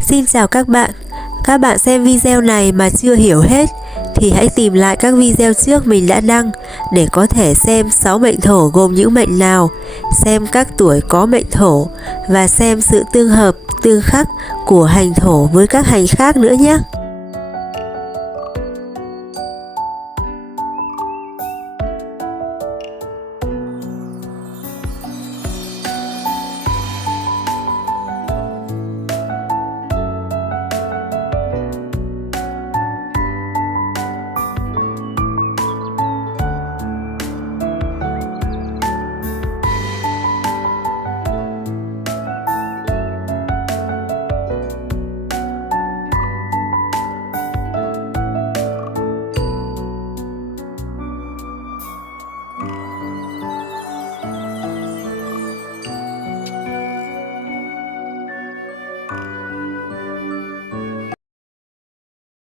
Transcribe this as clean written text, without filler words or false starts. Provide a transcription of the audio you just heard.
Xin chào các bạn xem video này mà chưa hiểu hết thì hãy tìm lại các video trước mình đã đăng để có thể xem 6 mệnh thổ gồm những mệnh nào, xem các tuổi có mệnh thổ và xem sự tương hợp, tương khắc của hành thổ với các hành khác nữa nhé.